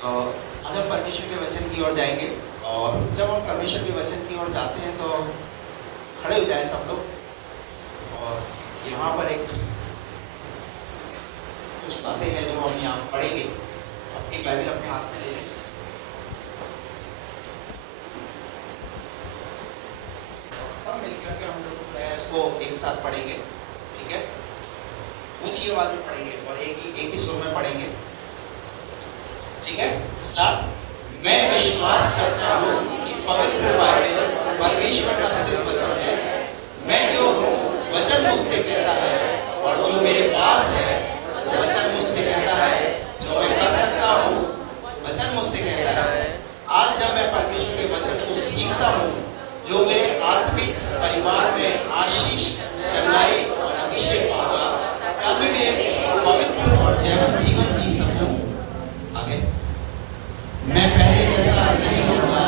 तो आज हम परमेश्वर के वचन की ओर जाएंगे। और जब हम परमेश्वर के वचन की ओर जाते हैं तो खड़े हो जाए सब लोग। और यहाँ पर एक कुछ बातें हैं जो हम यहाँ पढ़ेंगे। अपनी बाइबल अपने हाथ में ले लें। सब मिलकर के हम लोग है इसको एक साथ पढ़ेंगे, ठीक है? ऊंची आवाज में पढ़ेंगे और एक ही सुर में पढ़ेंगे, ठीक है? स्टार्ट। मैं विश्वास करता हूँ कि पवित्र बाइबल परमेश्वर का सिर्फ वचन है। मैं जो हूँ वचन मुझसे कहता है, और जो मेरे पास है वचन मुझसे कहता है। जो मैं कर सकता हूँ वचन मुझसे कहता है। आज जब मैं परमेश्वर के वचन को सीखता हूँ, जो मेरे आत्मिक परिवार में आशीष, चंगाई और अभिषेक पाऊंगा, ताकि मैं एक पवित्र और जैवन जीवन जी सकूं। आगे। मैं पहले जैसा नहीं रहूंगा,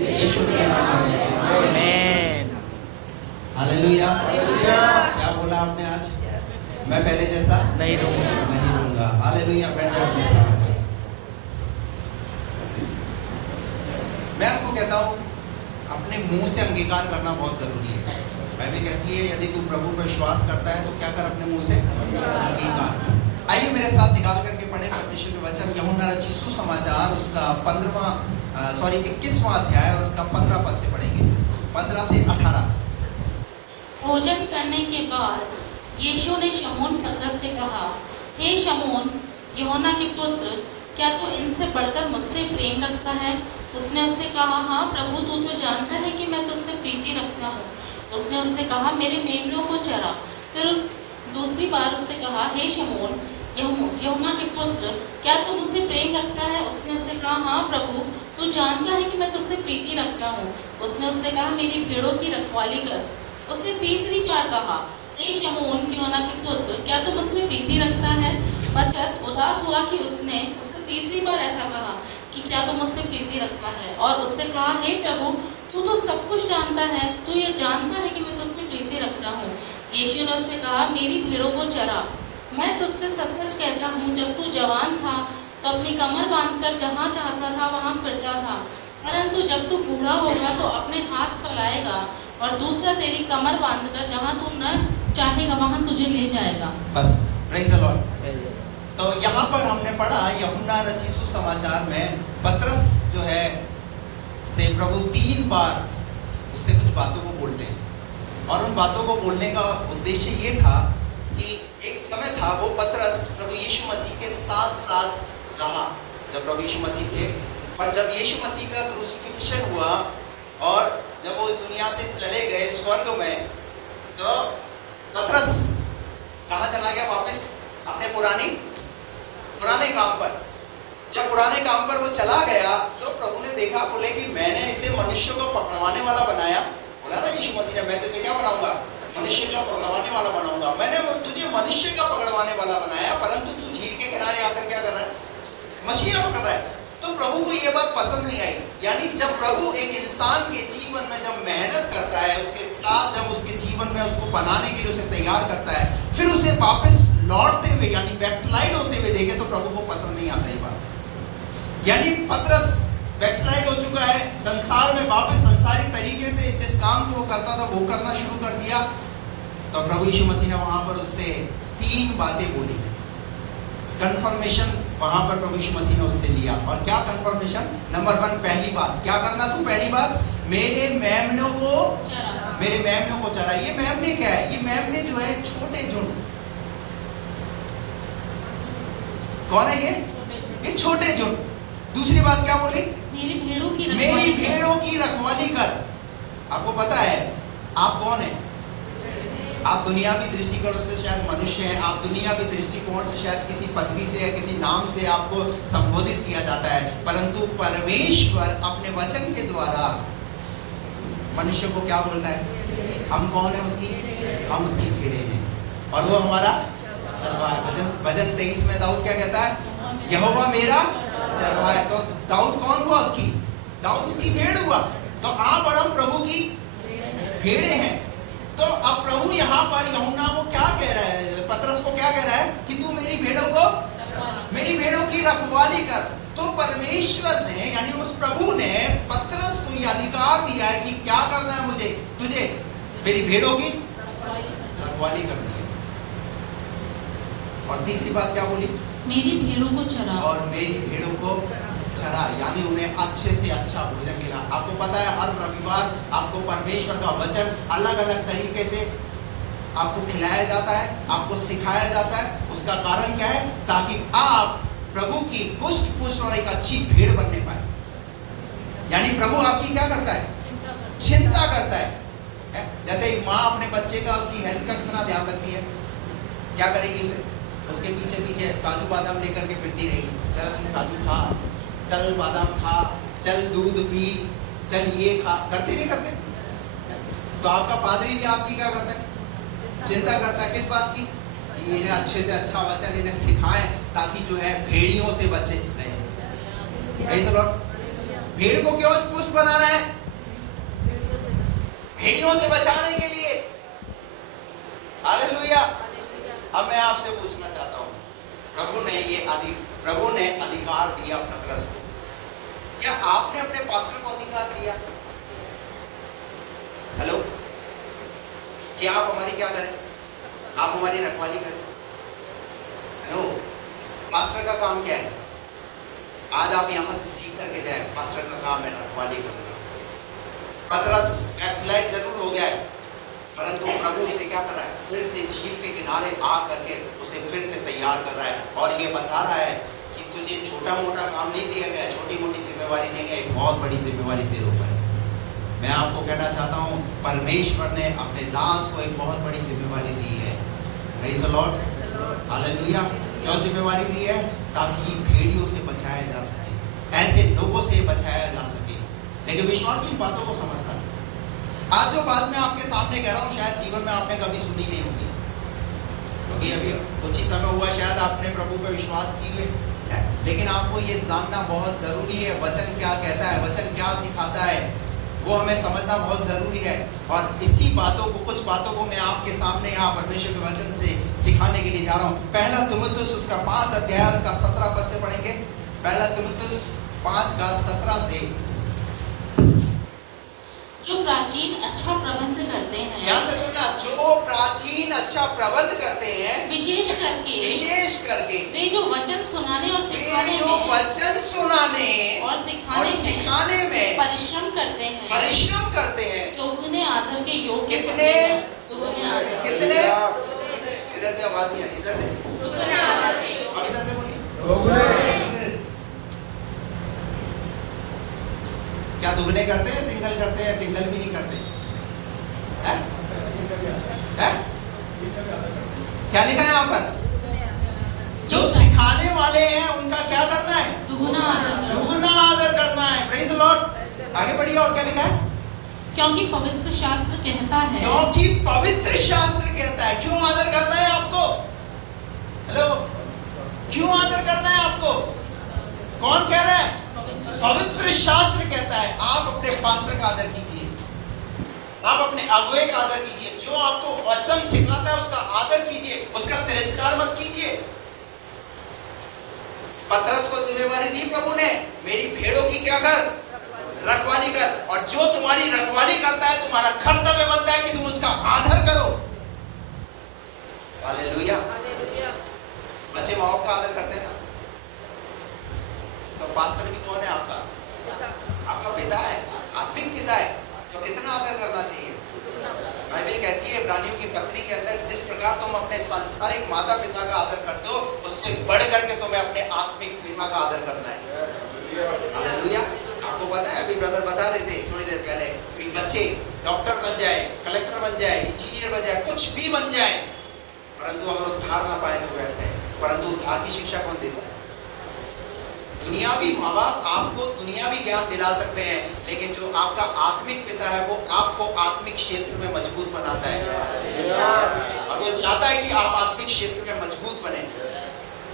यीशु के नाम में। आमीन। हालेलुया। क्या बोला आपने आज? मैं पहले जैसा नहीं रहूंगा। हालेलुया। बैठ जाओ अपने स्थान पर। मैं आपको कहता हूँ, अपने मुंह से अंगीकार करना बहुत जरूरी है। बाइबल कहती है यदि तू प्रभु पर विश्वास करता है तो क्या कर, अपने मुंह से अंगीकार कर। आइए मेरे साथ निकाल करके पढ़े परमेश्वर के वचन। यूहन्ना रचित सुसमाचार उसका 21वां अध्याय और उसका 15 पद से पढ़ेंगे, 15 से 18। भोजन करने के बाद यीशु ने शमौन पतरस से कहा, हे शमौन, यूहन्ना के पुत्र, क्या तू इनसे बढ़कर मुझसे प्रेम रखता है? उसने उससे कहा, हाँ प्रभु, तू तो जानता है कि मैं तुझसे प्रीति रखता हूँ। उसने उससे कहा, मेरे मेमनों को चरा। फिर दूसरी बार उससे कहा, हे शमौन, यूहन्ना के पुत्र, क्या तू मुझसे प्रेम रखता है? उसने उससे कहा, हाँ प्रभु, तू जानता है कि मैं तुझसे प्रीति रखता हूँ। उसने उससे कहा, मेरी भेड़ों की रखवाली कर। उसने तीसरी बार कहा, हे शमौन, यूहन्ना के पुत्र, क्या तू मुझसे प्रीति रखता है? पतरस उदास हुआ कि उसने तीसरी बार ऐसा कहा कि क्या तू मुझसे प्रीति रखता है, और उससे कहा, हे प्रभु, तू तो सब कुछ जानता है, तू ये जानता है कि मैं तुझसे प्रीति रखता हूँ। यीशु ने उससे कहा, मेरी भेड़ों को चरा। मैं तुझसे सच सच कहता हूँ, जब तू जवान था तो अपनी कमर बांधकर जहाँ चाहता था वहाँ फिरता था, परंतु जब तू बूढ़ा होगा तो अपने हाथ फैलाएगा और दूसरा तेरी कमर बांधकर जहाँ तू न चाहेगा वहाँ तुझे ले जाएगा। बस, प्रेज़ द लॉर्ड। तो यहाँ पर हमने पढ़ा यूहन्ना रचित सुसमाचार में पतरस जो है से प्रभु 3 बार उससे कुछ बातों को बोलते हैं, और उन बातों को बोलने का उद्देश्य ये था कि एक समय था वो पतरस प्रभु यीशु मसीह के साथ साथ रहा जब प्रभु यीशु मसीह थे। पर जब यीशु मसीह का क्रूसिफिक्शन हुआ और जब वो इस दुनिया से चले गए स्वर्ग में, तो पतरस कहाँ चला गया? वापस अपने पुराने काम पर। जब पुराने काम पर वो चला गया तो प्रभु ने देखा, बोले कि मैंने इसे मनुष्य को पकड़वाने वाला बनाया। बोला ना यीशु मसीह ने, मैं तुझे क्या बनाऊंगा? मनुष्य का पकड़वाने वाला बनाऊंगा। मैंने तुझे मनुष्य का पकड़वाने वाला बनाया, परंतु तू झील के किनारे आकर क्या कर रहा है? मछलियां पकड़ रहा है। तो प्रभु को ये बात पसंद नहीं आई। यानी जब प्रभु एक इंसान के जीवन में जब मेहनत करता है, उसके साथ जब उसके जीवन में उसको बनाने के लिए उसे तैयार करता है, फिर उसे वापस लौटते हुए यानी बैकस्लाइड होते हुए देखे तो प्रभु को पसंद नहीं आता ये बात। यानी पतरस बैकस्लाइड हो चुका है, संसार में वापस सांसारिक तरीके से जिस काम को वो करता था वो करना शुरू कर दिया। तो प्रभु यीशु मसीह ने वहां पर उससे 3 बातें बोली। कंफर्मेशन वहां पर प्रभु यीशु मसीह ने उससे लिया। और क्या कंफर्मेशन? नंबर 1, पहली बात क्या करना? तू पहली बात, मेरे मेमनों को चरा। ये मेमने क्या है? ये मेमने जो है छोटे झुंड। कौन है ये छोटे झुंड। दूसरी बात क्या बोली? मेरी भेड़ों की रखवाली कर। आपको पता है आप कौन है? आप दुनियावी दृष्टिकोण से शायद मनुष्य हैं, आप दुनियावी दृष्टिकोण से शायद किसी पदवी से या किसी नाम से आपको संबोधित किया जाता है, परंतु परमेश्वर अपने वचन के द्वारा मनुष्य को क्या बोलता है? हम कौन है उसकी? हम उसकी भेड़े हैं और वो हमारा चरवाहा है। भजन 23 में दाऊद क्या कहता है? यहोवा मेरा चरवाहा है। तो दाऊद कौन हुआ? उसकी, दाऊद उसकी भेड़ हुआ। तो आप और हम प्रभु की भेड़े हैं। तो अब प्रभु यहाँ पर यूहन्ना को क्या कह रहा है? पतरस को क्या कह रहा है कि तू मेरी भेड़ों की रखवाली कर। तो परमेश्वर ने यानी उस प्रभु ने पतरस को ये अधिकार दिया है कि क्या करना है मुझे, तुझे मेरी भेड़ों की रखवाली करनी है। और तीसरी बात क्या बोली, मेरी भेड़ों को चरा। और मेरी भेड़ों को चरा, यानी उन्हें अच्छे से अच्छा भोजन खिला। आपको पता है हर रविवार आपको परमेश्वर का वचन अलग अलग तरीके से आपको खिलाया जाता है, आपको सिखाया जाता है। उसका कारण क्या है, ताकि आप प्रभु की पुष्ट पुष्ट और एक अच्छी भेड़ बनने पाए। यानी प्रभु आपकी क्या करता है, चिंता करता है। जैसे एक माँ अपने बच्चे का, उसकी हेल्थ का कितना ध्यान रखती है, क्या करेगी उसे, उसके पीछे पीछे काजू बादाम लेकर के फिरती रहेगी, चल काजू खा, चल बादाम खा, चल दूध पी, चल ये खा, करते नहीं करते। तो आपका पादरी भी आपकी क्या करता है, चिंता करता है। किस बात की, इन्हें अच्छे से अच्छा वचन इन्हें सिखाएं ताकि जो है भेड़ियों से बचे नहीं। Praise the Lord। भेड़ को क्यों पुष्ट बनाना है, भेड़ियों से बचाने के लिए। हालेलुया। अब मैं आपसे पूछना चाहता हूं, प्रभु ने अधिकार दिया पतरस को, क्या आपने अपने पास्टर को अधिकार दिया? हेलो, कि आप हमारी क्या करें, आप हमारी रखवाली करें? हेलो, पास्टर का काम क्या है? आज आप यहां से सीख करके जाए, पास्टर का काम है रखवाली करना। पतरस एक्सलाइट जरूर हो गया है, परंतु प्रभु उसे क्या कर रहा है, फिर से झील के किनारे आ करके उसे फिर से तैयार कर रहा है और ये बता रहा है कि तुझे छोटा मोटा काम नहीं दिया गया, छोटी मोटी जिम्मेवारी नहीं है, बहुत बड़ी जिम्मेवारी तेरे ऊपर है। मैं आपको कहना चाहता हूं, परमेश्वर ने अपने दास को एक बहुत बड़ी जिम्मेवारी दी है। Praise the Lord, hallelujah. क्यों जिम्मेवारी दी है? ताकि भेड़ियों से बचाया जा सके, ऐसे लोगों से बचाया जा सके। लेकिन विश्वासी इन बातों को समझता नहीं। आज जो बात मैं आपके सामने कह रहा हूं, शायद जीवन में आपने कभी सुनी नहीं होगी, क्योंकि अभी कुछ ही समय हुआ शायद आपने प्रभु पर विश्वास किए है। लेकिन आपको ये जानना बहुत जरूरी है, वचन क्या कहता है, वचन क्या सिखाता है, वो हमें समझना बहुत जरूरी है। और इसी बातों को, कुछ बातों को मैं आपके सामने यहाँ परमेश्वर के वचन से सिखाने के लिए जा रहा हूँ। पहला तीमुथियुस उसका 5 अध्याय उसका 17 पद से पढ़ेंगे। पहला तीमुथियुस 5 का 17 से। जो प्राचीन अच्छा प्रबंध करते हैं, ध्यान से सुनना, जो प्राचीन अच्छा प्रबंध करते हैं, विशेष करके वे जो वचन सुनाने और सिखाने और सिखाने में परिश्रम करते हैं, तो उन्हें आदर के योग्य कितने कितने इधर से आवाज नहीं आ रही, इधर से अब इधर से बोलिए। क्या दुगने करते हैं, सिंगल करते हैं? सिंगल भी नहीं करते हैं? क्या लिखा है यहाँ पर? जो सिखाने वाले हैं उनका क्या करना है, दुगना आदर करना है। Praise the Lord. आगे बढ़िए, और क्या लिखा है? क्योंकि पवित्र शास्त्र कहता है, क्यों आदर करना है आपको? हेलो, क्यों आदर करना है आपको? कौन कह रहा है? पवित्र शास्त्र कहता है। आप अपने पास्टर का आदर कीजिए, आप अपने अगुवे का आदर कीजिए, जो आपको वचन सिखाता है उसका आदर कीजिए, उसका तिरस्कार मत कीजिए। पतरस को जिम्मेवारी दी प्रभु ने, मेरी भेड़ों की क्या कर, रखवाली कर। और जो तुम्हारी रखवाली करता है, तुम्हारा कर्तव्य बनता है कि तुम उसका आदर करो। हालेलुया। बच्चे माँ बाप का आदर करते हैं ना, तो पास्टर भी कौन है आपका? आपका पिता है, आत्मिक पिता है, तो कितना आदर करना चाहिए। बाइबल कहती है इब्रानियों की पत्री के अंदर, जिस प्रकार तुम अपने सांसारिक माता पिता का आदर करते हो, उससे बढ़ करके तुम्हें अपने आत्मिक पिता का आदर करना है। हालेलुया। आपको पता है, अभी ब्रदर बता रहे थे थोड़ी देर पहले कि बच्चे डॉक्टर बन जाए, कलेक्टर बन जाए, इंजीनियर बन जाए, कुछ भी बन जाए, परंतु अगर उद्धार ना पाए तो व्यर्थ है। परंतु उद्धार की शिक्षा कौन देता है? दुनियावी माँ बाप आपको दुनियावी ज्ञान दिला सकते हैं, लेकिन जो आपका आत्मिक पिता है वो आपको आत्मिक क्षेत्र में मजबूत बनाता है, और वो चाहता है कि आप आत्मिक क्षेत्र में मजबूत बने।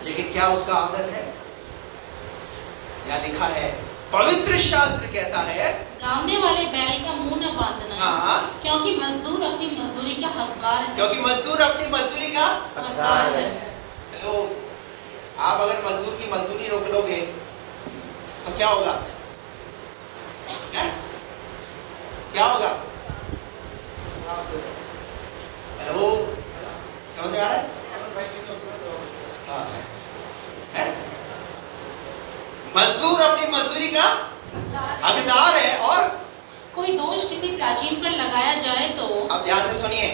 लेकिन क्या उसका आदर है? यहाँ लिखा है, पवित्र शास्त्र कहता है, गावने वाले बैल का मुंह न बांधना। हाँ, क्योंकि मजदूर अपनी मजदूरी का हकदार है। क्योंकि मजदूर अपनी मजदूरी का हकदार है। हेलो, आप अगर मजदूर की मजदूरी रोक लोगे तो क्या होगा? क्या होगा? हेलो, समझ में आ रहा है? हाँ है? मजदूर अपनी मजदूरी का हकदार है। और कोई दोष किसी प्राचीन पर लगाया जाए तो, अब ध्यान से सुनिए,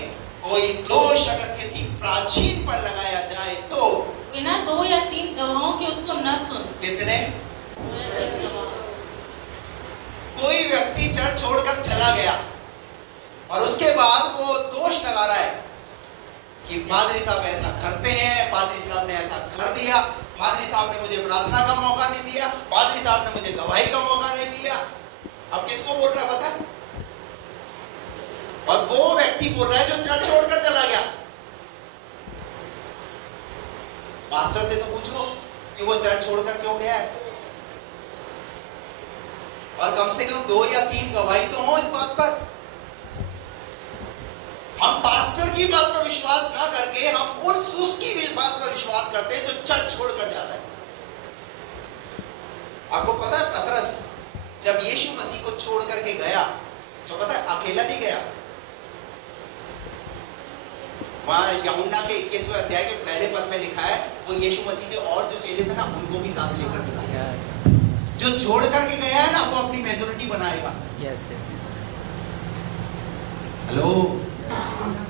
कोई दोष अगर किसी प्राचीन पर लगाया जाए तो बिना 2 या 3 गवाहों के उसको न सुन। कितने? 2 या 3 गवाह। कोई व्यक्ति चर्च छोड़कर चला गया और उसके बाद वो दोष लगा रहा है कि पादरी साहब ऐसा करते हैं, पादरी साहब ने ऐसा कर दिया, पादरी साहब ने मुझे प्रार्थना का मौका नहीं दिया, पादरी साहब ने मुझे गवाही का मौका नहीं दिया। अब किसको बोल रहा है पता है? और वो व्यक्ति बोल रहा है जो चर्च छोड़कर चला गया। पास्टर से तो पूछो कि वो चर्च छोड़कर क्यों गया है, और कम से कम 2 या 3 गवाही तो हो इस बात पर। हम पास्टर की बात पर विश्वास ना करके हम उसकी बात पर विश्वास करते हैं जो चर्च छोड़कर जाता है। आपको पता है पतरस जब यीशु मसीह को छोड़ करके गया तो पता है अकेला नहीं गया। वहां यूहन्ना के 21वें अध्याय के पहले पद में लिखा है वो यीशु मसीह के और जो चेले थे ना उनको भी साथ लेकर चला। जो छोड़ करके गया है ना वो अपनी मेजोरिटी बनाएगा। हेलो,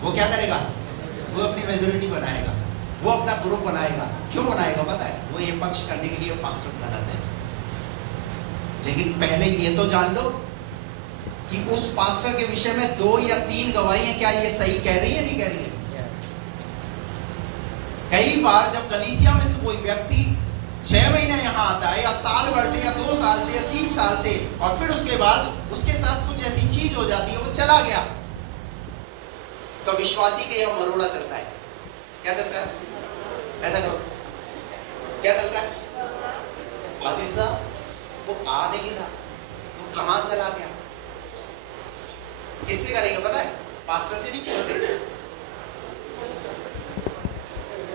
वो क्या करेगा? वो अपनी मेजोरिटी बनाएगा, वो अपना ग्रुप बनाएगा। क्यों बनाएगा पता है? वो ये पक्ष करने के लिए पास्टर गलत है। लेकिन पहले ये तो जान लो कि उस पास्टर के विषय में 2 या 3 गवाही क्या ये सही कह रही है नहीं कह रही है? कई बार जब कलीसिया में से कोई व्यक्ति 6 महीने यहाँ आता है या साल भर से या 2 साल से या 3 साल से और फिर उसके बाद उसके साथ कुछ ऐसी चीज हो जाती है वो चला गया, तो विश्वासी के यह मरोड़ा चलता है। क्या चलता है? ऐसा करो, क्या चलता है? पादरी साहब वो आ नहीं रहा, वो कहां चला गया? किससे करेंगे पता है? पास्टर से नहीं पूछते।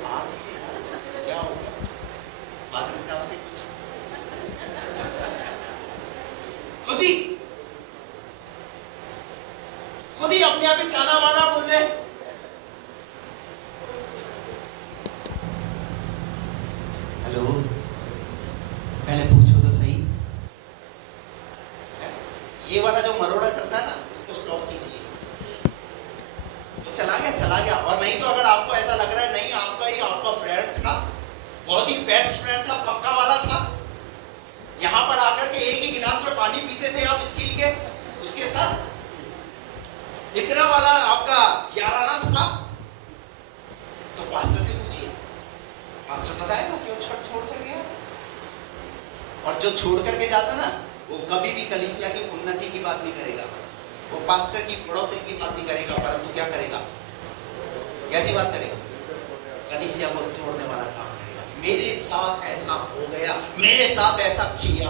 आ नहीं रहा, क्या हो गया? पादरी साहब से पूछ। खुद ही अपने आप ही ताना बाना बोल रहे। हेलो, पहले पूछो तो सही। ये वाला जो मरोड़ा चलता है ना इसको स्टॉप कीजिए। तो चला गया। और नहीं तो अगर आपको ऐसा लग रहा है नहीं आपका फ्रेंड था, बहुत ही बेस्ट फ्रेंड था, पक्का वाला था, यहां पर आकर के एक ही गिलास में पानी पीते थे आप स्टील के, उसके साथ इतना वाला आपका याराना था, तो पास्टर से पूछिए। पास्टर बताएगा क्यों छोड़ कर गया। और जो छोड़ करके जाता ना वो कभी भी कलीसिया की उन्नति की बात नहीं करेगा, वो पास्टर की बढ़ोतरी की बात नहीं करेगा, परंतु क्या करेगा? कैसी बात करेगा? कलीसिया को तोड़ने वाला काम करेगा। मेरे साथ ऐसा हो गया, मेरे साथ ऐसा किया।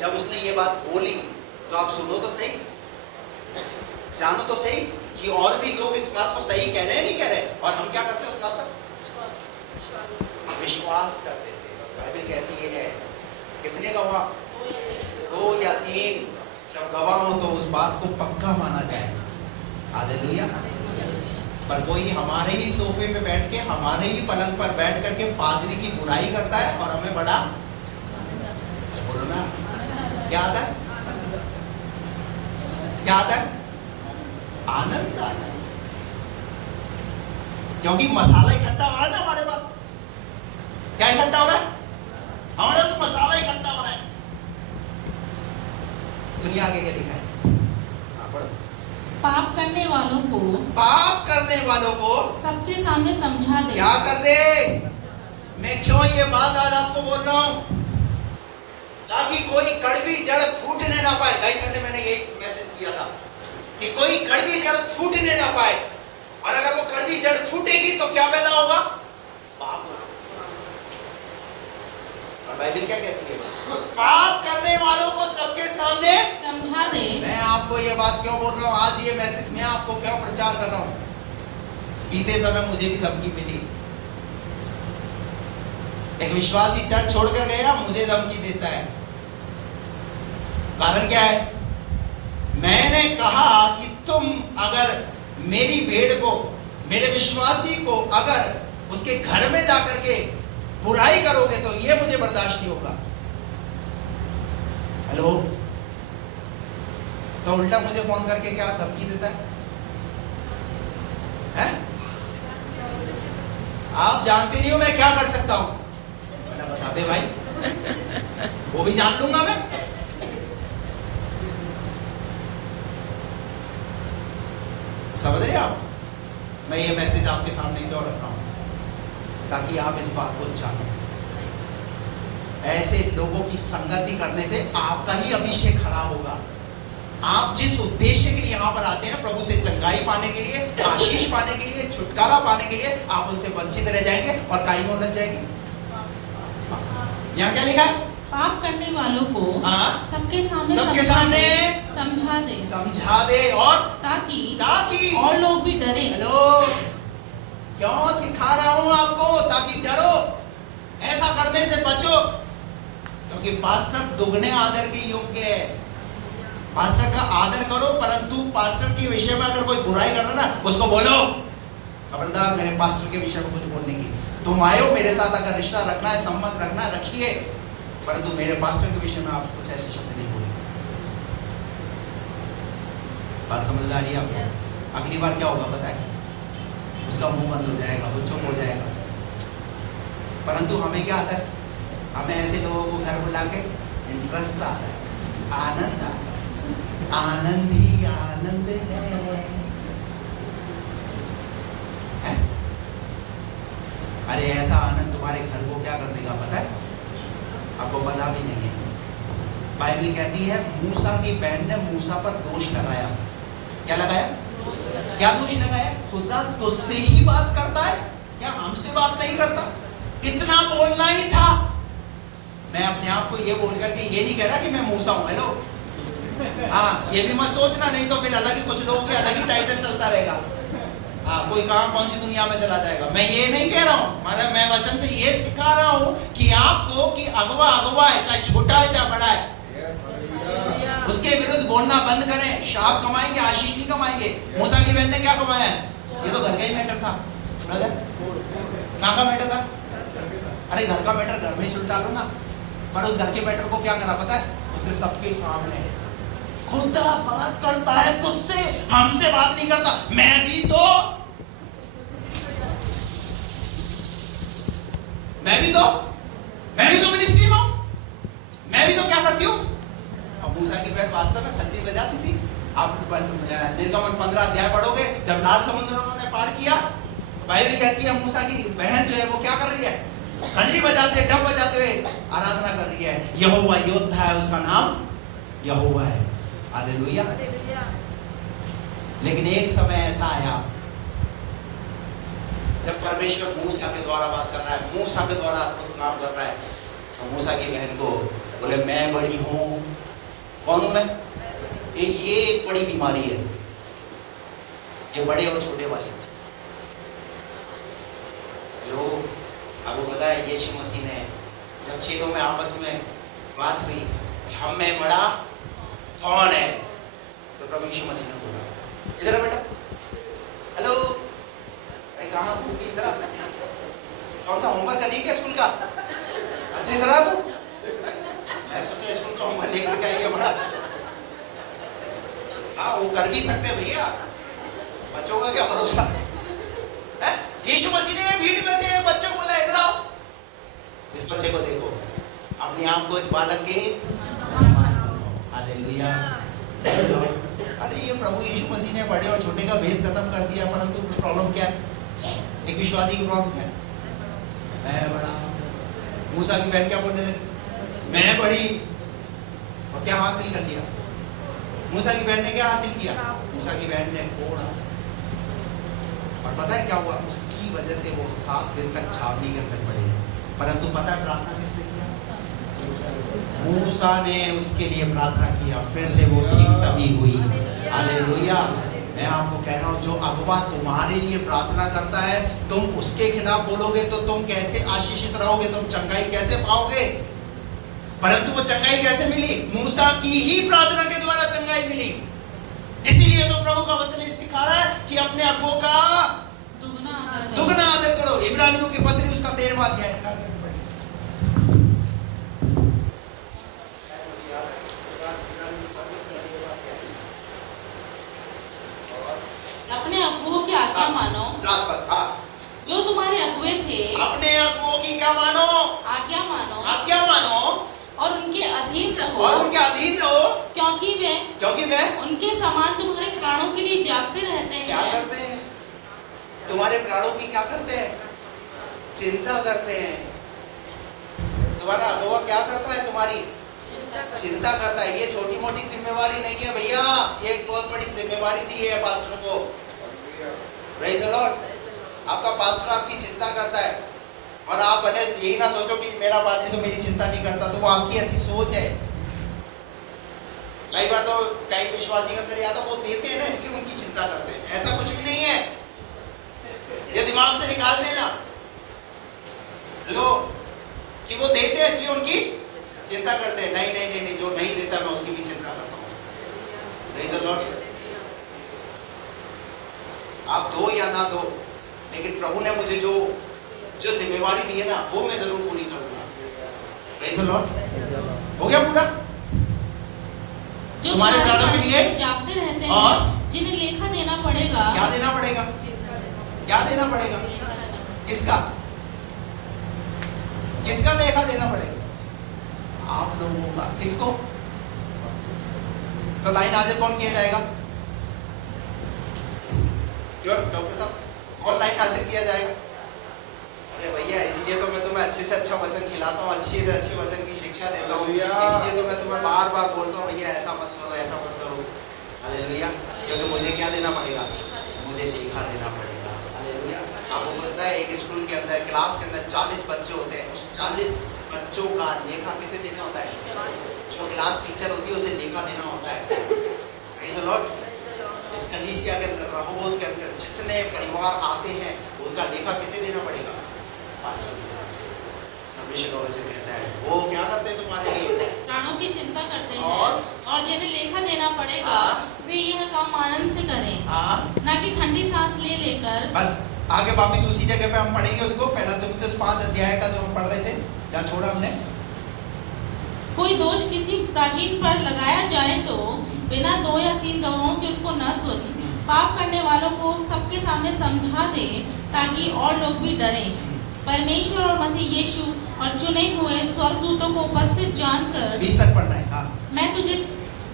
जब उसने ये बात बोली तो आप सुनो तो सही, जानो तो सही कि और भी लोग इस बात को सही कह रहे हैं नहीं कह रहे। और हम क्या करते हैं उस बात पर? विश्वास कर देते हैं। बाइबल कहती है कितने गवाह? 2 या 3 जब गवाह हो तो उस बात को पक्का माना जाए। हालेलुया। पर कोई हमारे ही सोफे पे बैठ के, हमारे ही पलंग पर बैठ करके पादरी की बुराई करता है और हमें बड़ा बोलो ना क्या आता है? क्या आता है? आनंद आता है। क्योंकि मसाला इकट्ठा हो रहा है ना हमारे पास। क्या इकट्ठा हो रहा है? हमारे पास मसाला इकट्ठा हो रहा है। सुनिए आगे क्या लिखा है, पढ़ो। पाप करने वालों को सबके सामने समझा दे। क्या कर दे? मैं क्यों ये बात आज आपको बोल रहा हूं? ताकि कोई कड़वी जड़ फूटने ना पाए। कई संडे मैंने ये मैसेज किया था कि कोई कड़वी जड़ फूटने ना पाए, और अगर वो कड़वी जड़ फूटेगी तो क्या पैदा होगा? पाप होगा। और बाइबल क्या कहती है? पाप करने वालों को सबके सामने समझा दे। मैं आपको ये बात क्यों बोल रहा हूं? आज ये मैसेज मैं आपको क्यों प्रचार कर रहा हूं? बीते समय मुझे भी धमकी मिली। एक विश्वासी चर्च छोड़कर गया, मुझे धमकी देता है कारण क्या है? मैंने कहा कि तुम अगर मेरी भेड़ को, मेरे विश्वासी को अगर उसके घर में जाकर के बुराई करोगे तो ये मुझे बर्दाश्त नहीं होगा। हेलो, तो उल्टा मुझे फोन करके क्या धमकी देता है? हैं? आप जानते नहीं हो मैं क्या कर सकता हूं। मैंने बता दे भाई, वो भी जान लूंगा मैं। समझ रहे आप? मैं ये मैसेज आपके सामने क्यों रख रहा हूं? ताकि आप इस बात को जानो। ऐसे लोगों की संगति करने से आपका ही अभिषेक खराब होगा। आप जिस उद्देश्य के लिए यहाँ पर आते हैं, प्रभु से चंगाई पाने के लिए, आशीष पाने के लिए, छुटकारा पाने के लिए, आप उनसे वंचित रह जाएंगे और काई में लग जाएगी। यहाँ क्या लिखा है? पाप करने वालों को सबके सामने समझा दे और ताकि और लोग भी डरे। हेलो, क्यों सिखा रहा हूं आपको? ताकि डरो, ऐसा करने से बचो। क्योंकि पास्टर दुगने आदर के योग्य है। पास्टर का आदर करो, परंतु पास्टर के विषय में अगर कोई बुराई कर रहा है ना, उसको बोलो खबरदार मेरे पास्टर के विषय में कुछ बोलने की। तुम आए हो मेरे साथ, अगर रिश्ता रखना है, संबंध रखना है, रखिए, परंतु मेरे पास्टर के विषय में आप कुछ ऐसे शब्द नहीं बोले। बात समझ आ रही है आपको? अगली बार क्या होगा पता है? उसका मुंह बंद हो जाएगा, वो चुप हो जाएगा। परंतु हमें क्या आता है? हमें ऐसे लोगों को घर बुला के इंटरेस्ट आता है, आनंद आता है। आनंद ही आनंद है? अरे ऐसा आनंद तुम्हारे घर को क्या कर देगा पता है? आपको पता भी नहीं है। बाइबल कहती है मूसा की बहन ने मूसा पर दोष लगाया। क्या लगाया? क्या दोष लगाया? खुदा तुझसे ही बात करता है, क्या हमसे बात नहीं करता? कितना बोलना ही था। मैं अपने आप को ये बोल करके ये नहीं कह रहा कि मैं मूसा हूं। हेलो, हाँ, ये भी मत सोचना, नहीं तो फिर अलग ही कुछ लोगों के अलग ही टाइटल चलता रहेगा। हाँ, कोई कहां कौन सी दुनिया में चला जाएगा। मैं ये नहीं कह रहा हूं, मतलब मैं वचन से ये सिखा रहा हूं कि आपको कि अगवा अगवा है, चाहे छोटा है चाहे बड़ा है, उसके विरुद्ध बोलना बंद करें। शाप कमाएंगे, आशीष नहीं कमाएंगे। मूसा की बहन ने क्या कमाया है? ये तो घर का ही मैटर था ब्रदर। कहाँ का मैटर था? अरे घर का मैटर घर में ही सुलटा लो ना। पर उस घर के मैटर को क्या करा पता है? उसने सबके सामने, खुदा बात करता है तुझसे, हमसे बात नहीं करता। मैं भी तो मिनिस्ट्री में हूं। मैं भी तो क्या करती हूं? अब मूसा की बहन वास्तव में खजरी बजाती थी। आप निर्गमन 15 अध्याय पढ़ोगे, जब लाल समुद्र उन्होंने पार किया, बाइबल कहती है मूसा की बहन जो है वो क्या कर रही है? खजरी बजाते, डब बजाते हुए आराधना कर रही है। यहोवा योद्धा है, उसका नाम यहोवा है। हालेलुया। लेकिन एक समय ऐसा आया जब परमेश्वर मूसा के द्वारा बात कर रहा है, मूसा के द्वारा अद्भुत काम कर रहा है, तो मूसा की बहन को बोले मैं बड़ी हूं। कौन हूं मैं? ये एक बड़ी बीमारी है, ये बड़े और छोटे वाली। हेलो, आपको पता है यीशु मसीह ने जब छेदों में आपस में बात हुई, हम में बड़ा कौन है, तो प्रभु यीशु मसीह ने बोला इधर बेटा। हेलो, अरे कहाँ भूखी? इधर आ। कौन सा होमवर्क कर रही है स्कूल का? अच्छा इधर आ। तो मैं सोचा स्कूल का होमवर्क लेकर के आइए बड़ा। हाँ, वो कर भी सकते भैया, बच्चों का क्या भरोसा है? यीशु मसीह ने भीड़ में से बच्चे को बोला इधर आओ, इस बच्चे को देखो, अपने आप को इस बालक के समान बनाओ। हालेलुया। अरे ये प्रभु यीशु मसीह ने बड़े और छोटे का भेद खत्म कर दिया, परंतु प्रॉब्लम क्या है? एक विश्वासी की प्रॉब्लम क्या है? मैं बड़ा। मूसा की बहन क्या बोलने लगी? मैं बड़ी। और क्या हासिल कर लिया? मूसा की बहन ने क्या हासिल किया? मूसा की बहन ने कोड़ हासिल। और पता है क्या हुआ? उसकी वजह से वो 7 दिन तक छावनी के अंदर पड़े रहे। परंतु पता है प्रार्थना किसने किया? मूसा ने उसके लिए प्रार्थना किया, फिर से वो ठीक तभी हुई। हालेलुया। मैं आपको कह रहा हूं, जो अगवा तुम्हारे लिए प्रार्थना करता है, तुम उसके खिलाफ बोलोगे तो तुम कैसे आशीषित रहोगे? तुम चंगाई कैसे पाओगे? परंतु वो चंगाई कैसे मिली? मूसा की ही प्रार्थना के द्वारा चंगाई मिली। इसीलिए तो प्रभु का वचन ये सिखा रहा है कि अपने अगुओं का दुगना आदर करो। इब्रानियों की पत्री उसका 13वां अध्याय निकाल कर पढ़िए। अपने अगुओं की आज्ञा मानो। 7 पद। हाँ, जो तुम्हारे अगुए थे अपने अगुओं की क्या मानो? आज्ञा मानो आज्ञा मानो और उनके अधीन रहो, और उनके अधीन रहो, क्योंकि वे उनके समान तुम्हारे प्राणों के लिए जागते रहते हैं। क्या करते हैं? तुम्हारे प्राणों की क्या करते हैं? चिंता करते हैं। तुम्हारा अगुआ क्या करता है? तुम्हारी चिंता करता है। ये छोटी मोटी जिम्मेवारी नहीं है भैया, ये एक बहुत बड़ी जिम्मेवारी दी है पास्टर को। Praise the Lord. आपका पास्टर आपकी चिंता करता है, और आप भले यही ना सोचो कि मेरा पादरी तो मेरी चिंता नहीं करता, तो वो आपकी ऐसी सोच है। कई बार तो कई विश्वासी के अंदर याद है वो देते हैं ना, इसलिए उनकी चिंता करते हैं। ऐसा कुछ भी नहीं है, ये दिमाग से निकाल देना लो कि वो देते हैं इसलिए उनकी चिंता करते हैं। नहीं नहीं नहीं नहीं, जो नहीं देता मैं उसकी भी चिंता करता हूँ। Praise the Lord. आप दो या ना दो, लेकिन प्रभु ने मुझे जो जिम्मेवारी दी है ना, वो मैं जरूर पूरी करूंगा। Praise the Lord. हो गया पूरा? जो तुम्हारे प्राणों के लिए जागते रहते और हैं, जिन्हें लेखा देना पड़ेगा। क्या देना पड़ेगा? क्या देना पड़ेगा? किसका? किसका लेखा देना पड़ेगा? आप लोगों का। किसको? तो लाइन हाजिर कौन किया जाएगा? क्यों डॉक्टर साहब, कौन लाइन हाजिर किया जाएगा? अरे भैया, इसलिए तो मैं तुम्हें अच्छे से अच्छा वचन खिलाता हूँ, अच्छी से अच्छी वचन की शिक्षा देता हूँ। इसलिए तो मैं तुम्हें बार बार बोलता हूँ भैया ऐसा मत करो, ऐसा मत करो। हालेलुया। क्योंकि मुझे क्या देना पड़ेगा? मुझे लेखा देना पड़ेगा। हालेलुया। आपको पता है एक स्कूल के अंदर, क्लास के अंदर 40 बच्चे होते हैं। उस 40 बच्चों का लेखा किसे देना होता है? जो क्लास टीचर होती है उसे लेखा देना होता है। Praise the Lord. इस कलीसिया के अंदर, रहोबोत के अंदर जितने परिवार आते हैं, उनका लेखा किसे देना पड़ेगा? पास्टर को देना पड़ेगा। परमेश्वर का वचन कहता है वो क्या करते हैं तुम्हारे लिए? प्राणों की चिंता करते हैं, और जिन्हें लेखा देना पड़ेगा वे यह काम आनंद से करें, ना कि ठंडी सांस ले लेकर। बस आगे वापिस उसी जगह पे हम पढ़ेंगे उसको। पहला तुम 5 अध्याय का जो हम पढ़ रहे थे, जहाँ छोड़ा हमने। कोई दोष किसी प्राचीन पर लगाया जाए तो बिना 2 या 3 गवाहों के उसको न सुन, पाप करने वालों को सबके सामने समझा दे, ताकि और लोग भी डरें। परमेश्वर और मसीह यीशु और चुने हुए स्वर्गदूतों को उपस्थित जानकर। 20 तक पढ़ना है। हाँ, मैं तुझे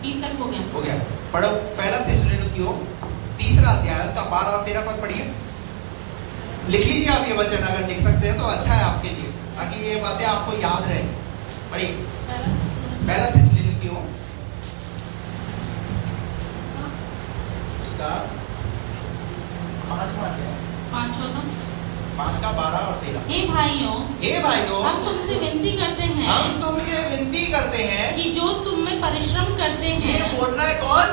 20 तक हो गया। पढ़ो। पहला थिस्सलुनीकियों 3 अध्याय उसका 12 और 13 पद पढ़िए। लिख लीजिए आप ये वचन, अगर लिख सकते हैं तो अच्छा है आपके लिए, ताकि ये बातें आपको याद रहे। पढ़िए पहला थिस्सलुनीकियों उसका 5वां अध्याय 5 का 12 और 13। हे भाइयों, हम तुमसे विनती करते हैं कि जो तुम में परिश्रम करते हैं। ये बोलना है कौन?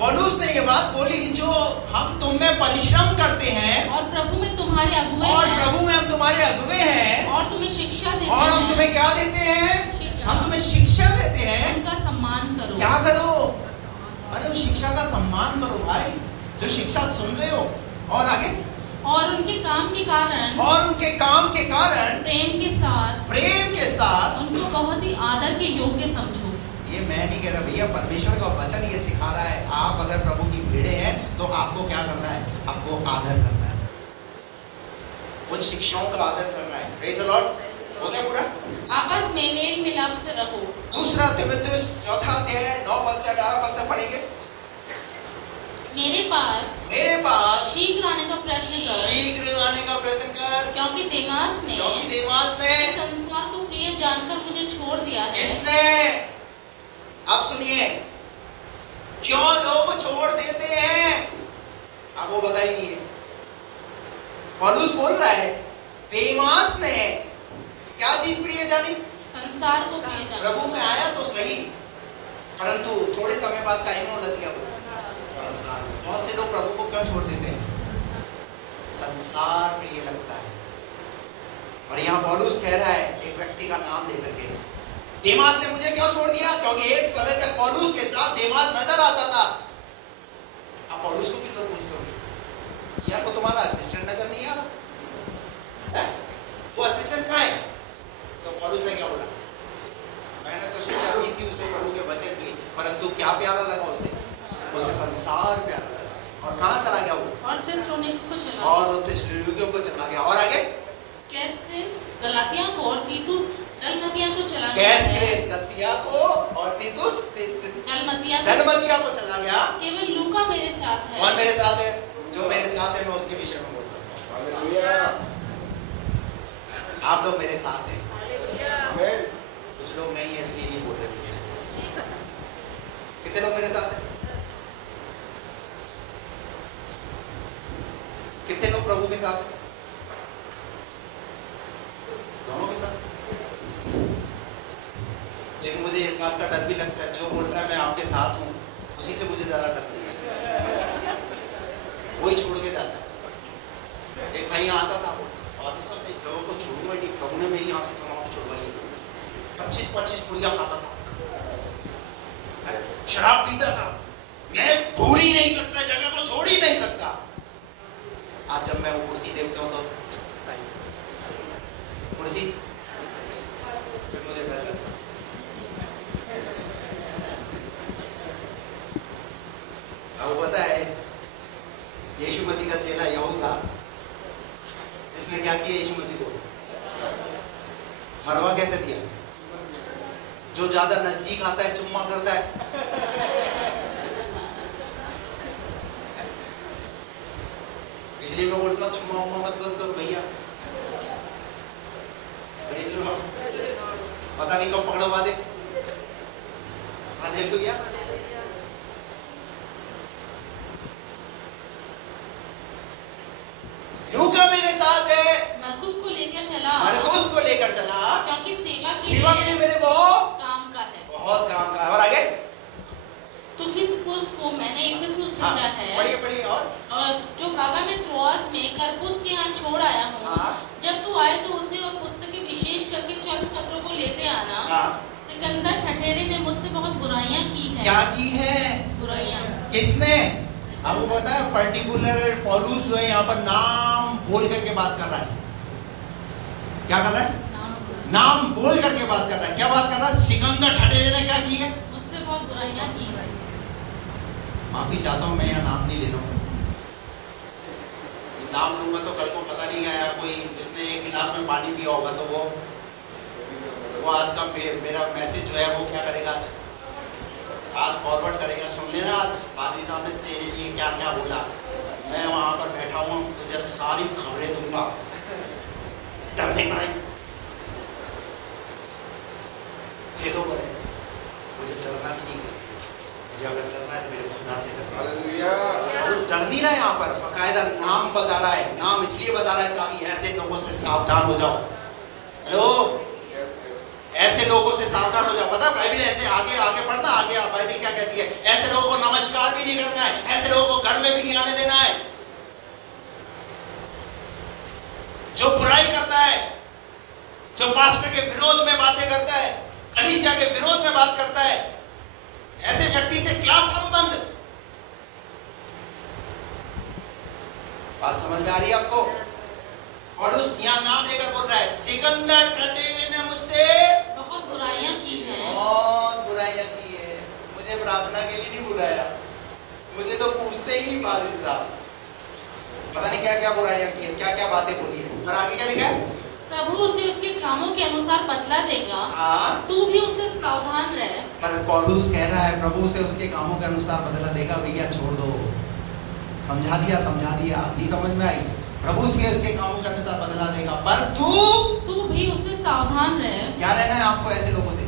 पौलुस ने ये बात बोली, जो हम तुम में परिश्रम करते हैं और प्रभु में तुम्हारे अगुवे और हैं, प्रभु में हम तुम्हारे अगुवे हैं, और तुम्हें शिक्षा देते और हम हैं। तुम्हें क्या देते हैं? हम तुम्हें शिक्षा देते हैं। उनका सम्मान करो। क्या करो? अरे उस शिक्षा का सम्मान करो भाई, जो शिक्षा सुन रहे हो। और आगे, और उनके काम के कारण प्रेम के साथ उनको बहुत ही आदर के योग्य समझो। ये मैं नहीं कह रहा भैया, परमेश्वर का वचन ये सिखा रहा है। आप अगर प्रभु की भीड़े हैं तो आपको क्या करना है? आपको आदर करना है, उन शिक्षाओं का आदर करना है। Praise the Lord. हो गया पूरा? आपस में मेल मिलाप से रहो। 2 तीमुथियुस 4 अध्याय 9 पद से 18 पद तक पढ़ेंगे। मेरे पास शीघ्र आने का प्रयत्न कर, क्योंकि देमास ने संसार को प्रिय जानकर मुझे छोड़ दिया है। इसने, अब सुनिए, क्यों लोग छोड़ देते हैं? आपको पता ही नहीं है। पौलुस बोल रहा है देमास ने क्या चीज प्रिय जानी? संसार को प्रिय जाना। प्रभु में आया तो सही, परंतु थोड़े समय बाद काहे में उलझ गया वो? संसार। बहुत से लोग प्रभु को क्यों छोड़ देते हैं? संसार प्रिय लगता है। और यहाँ पौलुस कह रहा है एक व्यक्ति का नाम लेकर के, देमास ने मुझे क्यों छोड़ दिया? क्योंकि एक समय तक पौलुस के साथ देमास नजर आता था। अब पौलुस को भी लोग पूछते होंगे, यार वो तुम्हारा असिस्टेंट नजर नहीं आ रहा है? वो असिस्टेंट कहाँ है? तो पौलुस ने क्या बोला? मैंने तो शिक्षा दी थी उसे प्रभु के वचन की, परंतु क्या प्यारा लगा उसे संसार प्यारा लगा। और कहाँ चला गया वो? और थिस्सलुनीकियों को चला गया। और वो थिस्सलुनीकियों को चला गया। और आगे कैसक्रेस गलातिया को और तीतुस दलमतिया को चला गया। कैसक्रेस गलातिया को और तीतुस दलमतिया को चला गया। केवल लूका मेरे साथ है। और मेरे साथ है, जो मेरे साथ है मैं उसके विषय में बोल सकता हूँ। हालेलुया। आप लोग मेरे साथ हैं। हालेलुया। कुछ लोग नहीं है इसलिए नहीं बोल रहे। कितने लोग मेरे साथ हैं? कितने लोग प्रभु के साथ हैं? दोनों के साथ। लेकिन मुझे इस बात का डर भी लगता है, जो बोल रहा है मैं आपके साथ हूं, उसी से मुझे ज्यादा डर नहीं है। वही छोड़ के जाता है। एक भाई यहाँ आता था और सब लोगों को छोड़ूंगा नहीं, प्रभु ने मेरी यहाँ से तमाम छोड़वाई। 25-25 पुड़िया खाता था, शराब पीता था, मैं भूल ही नहीं सकता, जगह को छोड़ ही नहीं सकता। आज जब मैं वो कुर्सी देखता हूँ तो कुर्सी फिर मुझे डर लगता। अब पता है यीशु मसीह का चेला यहूदा, जिसने क्या किया यीशु मसीह को मरवा कैसे दिया? जो ज्यादा नजदीक आता है चुम्मा करता है। इसलिए मैं बोलता हूँ चुम्मा उम्मा मत बंद करो भैया, पता नहीं कब पकड़वा दे। हालेलुया। लूका मेरे साथ है। मरकुस को लेकर चला। मरकुस को लेकर चला, क्योंकि सेवा के लिए मेरे बहुत काम का है। बहुत काम का है। और आगे तुखिकुस को मैंने इफिसुस भेजा है। पढ़िए पढ़िए। और जो भागा में त्रोआस में करपुस के यहाँ छोड़ आया हूँ। जब तू आए तो उसे और पुस्तकें विशेष करके चर्म पत्रों को लेते आना। सिकंदर ठठेरे ने मुझसे बहुत बुराइयां की है। क्या की है? बुराइयां। किसने? आपको पता है पर्टिकुलर पौलुस जो है यहाँ पर नाम बोल करके बात कर रहा है। क्या कर रहा है? नाम बोल करके बात कर रहा है। क्या बात कर रहा है? सिकंदर ठठेरे ने क्या की है? मुझसे बहुत बुराइयां की है। माफी चाहता हूँ, मैं यहाँ नाम नहीं ले रहा हूँ। नाम लूंगा तो कल को पता नहीं आया कोई जिसने एक गिलास में पानी पिया होगा तो वो आज का मेरा मैसेज जो है वो क्या करेगा, आज फॉरवर्ड करेगा। सुन लेना आज पादरी साहब ने तेरे लिए क्या क्या बोला। मैं वहां पर बैठा हुआ तुझे सारी खबरें दूंगा। डरने का नहीं, दे दो बड़े, मुझे डरना भी नहीं किसी से। मुझे अगर डरना है तो मेरे खुदा से डरना। कुछ डर नहीं रहा है यहाँ पर, बकायदा नाम बता रहा है। नाम इसलिए बता रहा है ताकि ऐसे लोगों से सावधान हो जाओ। हेलो, ऐसे लोगों से सावधान हो जाओ। पता बाइबल ऐसे आगे आगे पढ़ना, आगे बाइबल क्या कहती है? ऐसे लोगों को नमस्कार भी नहीं करना है, ऐसे लोगों को घर में भी नहीं आने देना है। जो बुराई करता है, जो पास्टर के विरोध में बातें करता है, कलीसिया के विरोध में बात करता है, ऐसे व्यक्ति से क्या संबंध? बात समझ में आ रही है आपको? और उस यहाँ नाम लेकर बोल रहा है, सिकंदर ठठेरे ने मुझसे बहुत बुराइयां की हैं। बहुत बुराइयां की है। मुझे प्रार्थना के लिए नहीं बुलाया, मुझे तो पूछते ही नहीं पादरी साहब। पता नहीं क्या क्या बुराइयां की है, क्या क्या बातें बोली है। और आगे क्या लिखा है? प्रभु उसे उसके कामों के अनुसार बदला देगा। तू भी उससे सावधान रह। पर पौलुस कह रहा है प्रभु उसे उसके कामों के अनुसार बदला देगा। भैया छोड़ दो, समझा दिया नहीं समझ में आई। प्रभु उसके कामों के अनुसार बदला देगा, पर तू भी उससे सावधान रह। क्या रहना है आपको? ऐसे लोगों से,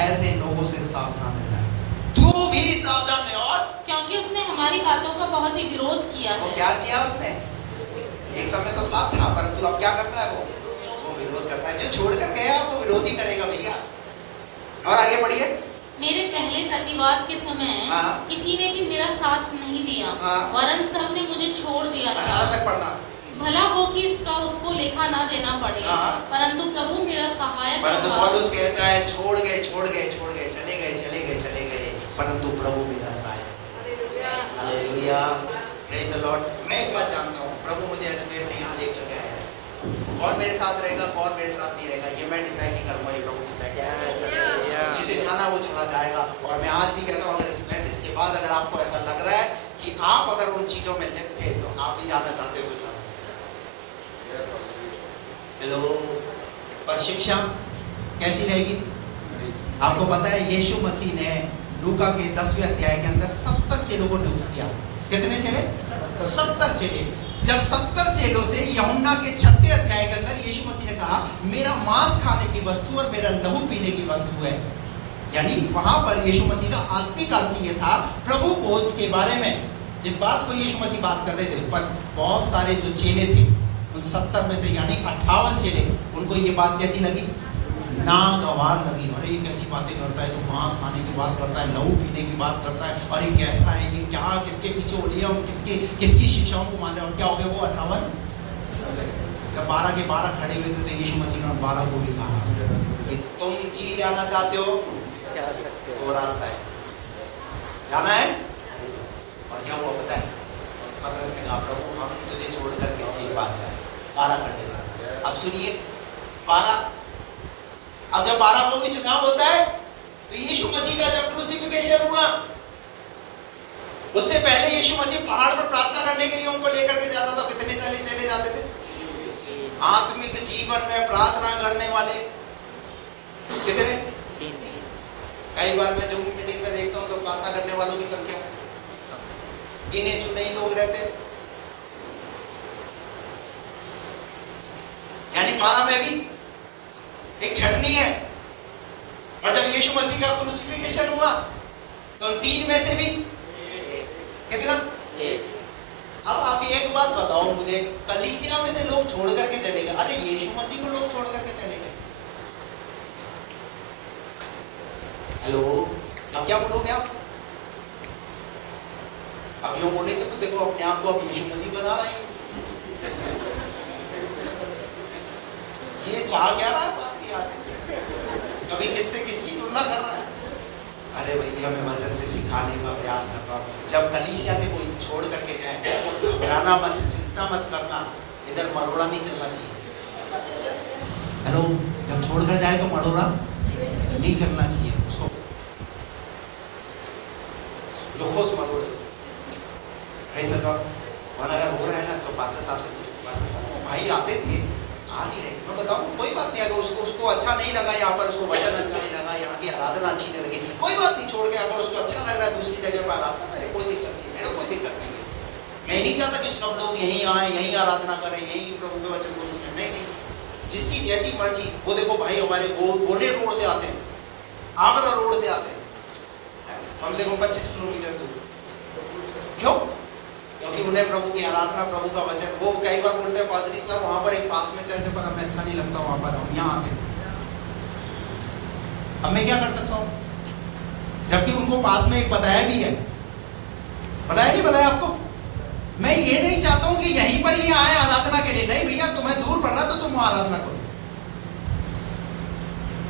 ऐसे लोगों से सावधान रहना है। तू भी सावधान रह। और क्योंकि उसने हमारी बातों का बहुत ही विरोध किया है। क्या किया उसने? एक समय तो साथ था, परंतु अब क्या करता है? वो विरोध करता है। जो छोड़ कर गया वो विरोध ही करेगा भैया। और आगे बढ़िए। मेरे पहले प्रतिवाद के समय किसी ने भी मेरा साथ नहीं दिया, वरन सब ने मुझे छोड़ दिया था। तक पढ़ना। भला हो कि इसका उसको लेखा ना देना पड़े, हाँ। परंतु प्रभु मेरा सहायक परंतु रहा। पौलुस कहता है छोड़ गए, चले गए, परंतु प्रभु मेरा सहायक है। Hallelujah, praise the Lord. मैं एक बात जानता हूँ, प्रभु मुझे अजमेर से यहाँ लेकर के आया है। कौन मेरे साथ रहेगा, कौन मेरे साथ नहीं रहेगा, ये मैं डिसाइड नहीं करूँगा, ये प्रभु डिसाइड करेगा। जिसे जाना वो चला जाएगा। और मैं आज भी कहता हूँ, अगर इस मैसेज के बाद अगर आपको ऐसा लग रहा है कि आप अगर उन चीजों में लिप्त थे, तो आप भी जाना चाहते हो तो जा सकते हैं। हेलो, पर शिक्षा कैसी रहेगी? आपको पता है यीशु मसीह ने लूका के 10वें अध्याय के अंदर 70 चेलों को नियुक्त किया। कितने चेले? 70 चेले। जब 70 चेलों से यूहन्ना के 6वें अध्याय के अंदर यीशु मसीह ने कहा मेरा मांस खाने की वस्तु और मेरा लहू पीने की वस्तु है, यानी वहां पर यीशु मसीह का आत्मिक अर्थ ये था प्रभु भोज के बारे में। इस बात को यीशु मसीह बात कर रहे थे, पर बहुत सारे जो चेले थे उन 70 में से यानी 58 चेले, उनको ये बात कैसी लगी? नागवार लगी। अरे ये कैसी बातें करता है, तो मांस खाने की बात करता है, लहू पीने की बात करता है, अरे कैसा है ये, क्या किसके पीछे हो लिया, किसकी शिक्षाओं को मान रहे। और क्या हो गया वो 58? जब 12 के 12 खड़े हुए थे तो यीशु मसीह ने 12 को भी कहा कि तुम भी जाना चाहते हो, जा सकते हो, वो रास्ता है, जाना है। और क्या हुआ पता है? पतरस ने कहा प्रभु हम तुझे छोड़कर किसके पास जाए? 12 खड़े हुए। अब सुनिए, 12, अब जब 12 को भी चुनाव होता है तो यीशु मसीह का जब क्रूसिफिकेशन हुआ, उससे पहले यीशु मसीह पहाड़ पर प्रार्थना करने के लिए उनको लेकर के जाता था। कितने चले जाते थे? आत्मिक जीवन में प्रार्थना करने वाले कितने? कई बार मैं जूम मीटिंग में देखता हूं तो प्रार्थना करने वालों की संख्या गिने चुने ही लोग रहते हैं। यानी 12 में भी एक छटनी है। और जब यीशु मसीह का क्रूसिफिकेशन हुआ तो 3 में से भी कितना? अब आप एक बात बताओ मुझे, कलीसिया में से लोग छोड़ करके चले गए, अरे यीशु मसीह को लोग छोड़ करके चले गए। हेलो, अब क्या बोलोगे आप? अब यूं बोलेंगे तो देखो अपने आप को अब यीशु मसीह बना रहे हैं। ये चाह क्या रहा है पादरी आज? कभी किससे किसकी तुलना कर रहा है? अरे भैया मैं वचन से सिखाने का प्रयास करता हूँ। जब कलीसिया से कोई छोड़ करके जाए तो घबराना मत, चिंता मत करना, इधर मरोड़ा नहीं चलना चाहिए। हेलो, जब छोड़ कर जाए तो मरोड़ा नहीं चलना चाहिए, उसको रुको उस मरोड़े को। और अगर हो रहा है ना तो पास्टर साहब से, पास्टर साहब भाई आते थे, आ नहीं रहे, मैं बताऊँ कोई बात नहीं। अगर उसको अच्छा नहीं लगा, यहाँ पर उसको वचन अच्छा नहीं लगा, यहाँ की आराधना अच्छी नहीं लगी, कोई बात नहीं, छोड़ के अगर उसको अच्छा लग रहा है दूसरी जगह पर आराधना करे, कोई दिक्कत नहीं, मेरे कोई दिक्कत नहीं है। मैं नहीं चाहता कि सब लोग यहीं आए, यहीं आराधना करें, यहीं प्रभु के वचन को सुने, नहीं। जिसकी जैसी मर्जी। वो देखो भाई हमारे गोले रोड से आते हैं, आगरा रोड से आते हैं, कम से कम 25 किलोमीटर दूर। क्यों? क्योंकि उन्हें प्रभु की आराधना, प्रभु का वचन, वो कई बार बोलते हैं पादरी साहब वहां पर एक पास में चर्च है पर हमें अच्छा नहीं लगता वहां पर, हम यहाँ आते हैं। अब मैं क्या कर सकता हूँ? जबकि उनको पास में एक बताया भी है, बताया नहीं बताया आपको? मैं ये नहीं चाहता हूँ कि यहीं पर ही आए आराधना के लिए, नहीं भैया तुम्हें दूर पड़ रहा तो तुम वहां आराधना करो।